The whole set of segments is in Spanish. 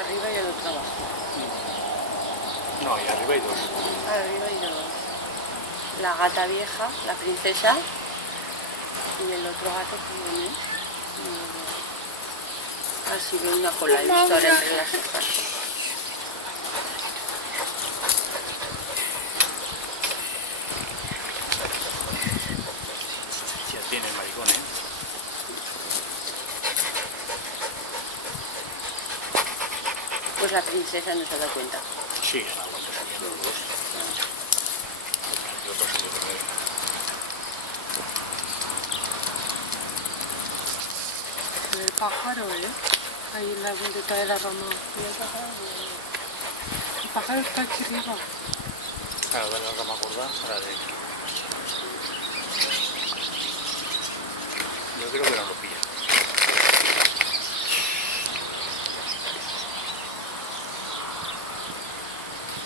arriba y el otro abajo. No, y arriba hay dos. Arriba hay dos. La gata vieja, la princesa, y el otro gato que viene. Así ve una cola de visor entre las hojas. Ya tiene el maricón, ¿eh? Pues la princesa no se da cuenta. Sí, cuando subían los dos. El otro subió primero. Se ve el pájaro, ¿eh? Ahí en la puntita de la rama. Mira el pájaro. El pájaro está aquí arriba. Claro, de la rama gorda a la derecha. Yo creo que no lo pilla.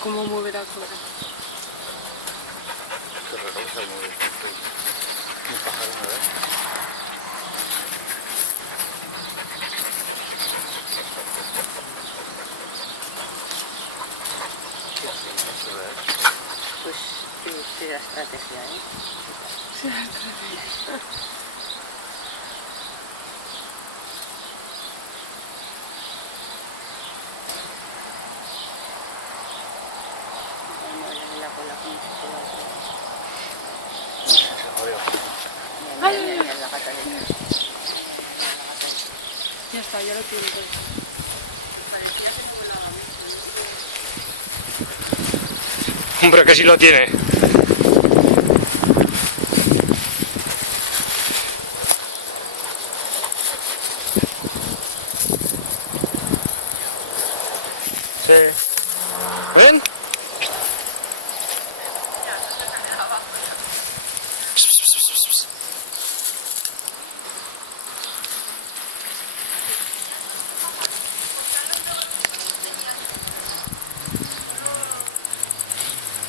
¿Cómo mueve la cola? Qué raro se mueve. Un pájaro, ¿no ves? ¿Qué hace? ¿Eso es? Pues sí, la estrategia, ¿eh? Sí, la estrategia. La cola como si fuera otro. Se jodió. Mira, la gata detrás. Ya está, ya lo tiene todo. Parecía que no volaba mucho, ¿no? Hombre, que sí lo tiene. Sí. ¿Ven?